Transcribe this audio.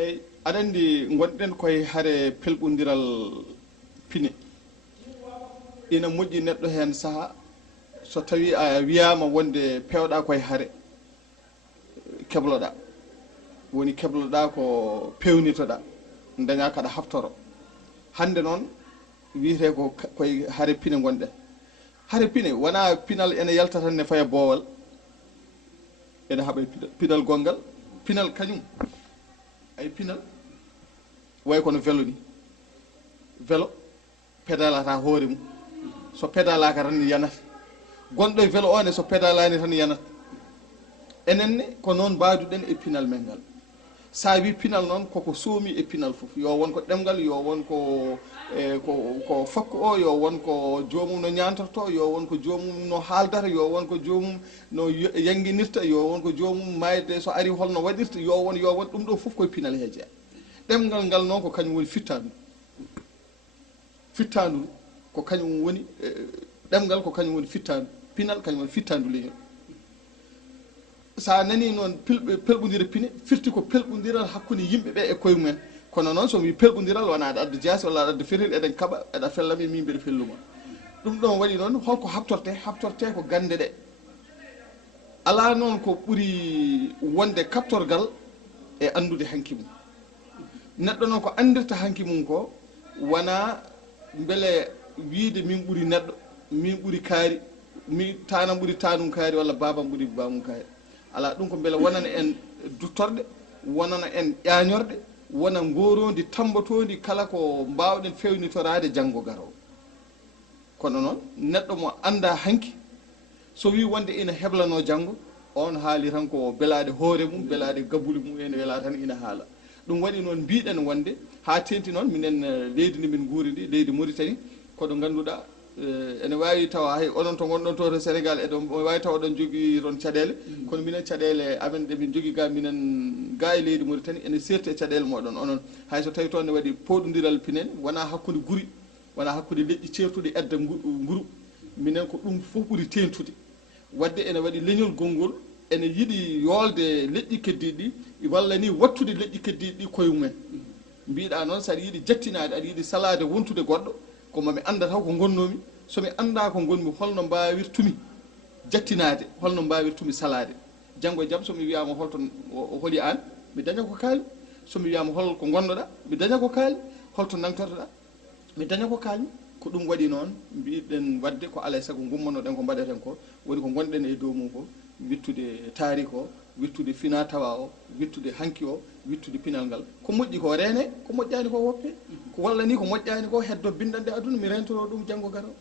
eyyi aɗa andi gonɗen koye haare pelɓodiral pine ina moƴƴi neɗɗo hen saaha so tawi a wiyama wonde pewɗa koye haare kebloɗa woni kebloɗa ko pewnitoɗa daña kaɗa haftoro hande noon wiyete ko koye haare pine gonɗen haare pine wona pinal ene yalta tan ne faya boowal ene haaɓa pinal gongal pinal kañum ay pinal way kono vélo ni vélo pédalata hoore mum so pédalaka tan yanata gonɗo e vélo one so pédalani tan yanata enenne ko noon mbaduɗen e pinal men ngal sa wi pinal noon koko soomi e pinal foof yo won ko ɗemgal yo won ko fakku o yo won ko jomum no ñantorto yo won ko jomum no haaldata yo won ko jomum no yanguinirta yo won ko jomum mayde so ari holno waɗirta yo won ɗum ɗo foof koye pinal he jeeya ɗemgal ngal noon ko kañum woni fittandu ko kañum woni ɗemgal ko kañum woni fittandu pinal kañum woni fittandu leñol sa nani noon pelɓodira pine firti ko pelɓodiral hakkude yimɓeɓe e koye mumen kono noon somi wi pelɓodiral wona aɗa adda jaasi walla aɗa adda feril eɗen kaɓa eɗa fellami min mbiɗa felluma ɗum ɗon waɗi noon holko habtorte ko gande ɗe ala noon ko ɓuuri wonde kaptorgal e andude hanki mum neɗɗo noon ko andirta hanki mum ko wona beele wiide min ɓuuri neɗɗo min ɓuuri kaari mi tanam ɓuuri tanum kaari walla babam ɓuuri bamum kaari ala ɗum ko beele wonana en duttorɗe wonana en ƴañorɗe wona gorondi tambotodi kala ko mbawɗen fewnitorade janggo garowo kono noon neɗɗo mo anda hanki so wi wonde ina heblano janggo on haali tan ko belade hoore mum belade gabuli mum ene wela tan ina haala ɗum waɗi noon mbiɗen wonde ha tenti noon minen leydi ndi min guuri ndi leydi Mauritanie koɗo ganduɗa ene wawi tawa hay onon to gonɗon to Sénégal eɗon wawi tawa oɗon jogui toon caɗele kono minen caɗele amen ɗe min jogui ga minen ga e leydi Mauritanie ene serti e caɗele moɗon onon hay so tawi toon ne waɗi poɗodiral pinen wona hakkude guuri wona hakkude leƴƴi certuɗe edda nguru minen ko ɗum fof ɓuuri tentude wadde ene waɗi leñol gongol ene yiiɗi yolde leƴƴi keddiɗi ɗi walla ni wattude leƴƴi keddiɗi ɗi koye mumen mbiɗa noon saɗa yiiɗi jettinade aɗa yiiɗi salade wontude goɗɗo ko mami anda taw ko gonnomi somi anda ko gonmi holno mbawirtumi jettinade holno mbawirtumi salade janggo e jaam somi wiyama holto holi an mi daña ko kaali somi wiyama holko gonnoɗa mi daña ko kaali holto nangtortoɗa mi daña ko kaali ko ɗum waɗi noon mbiɗen wadde ko alay saago gummanoɗen ko mbaɗeten ko woni ko gonɗen e dow mum ko wittude tarik o wittude fina tawa o wittude hanki o wittude pinal ngal ko moƴƴi ko rene ko moƴƴani ko woppe ko walla ni ko moƴƴani ko heddo bindande aduna mi rentoro ɗum janggo garo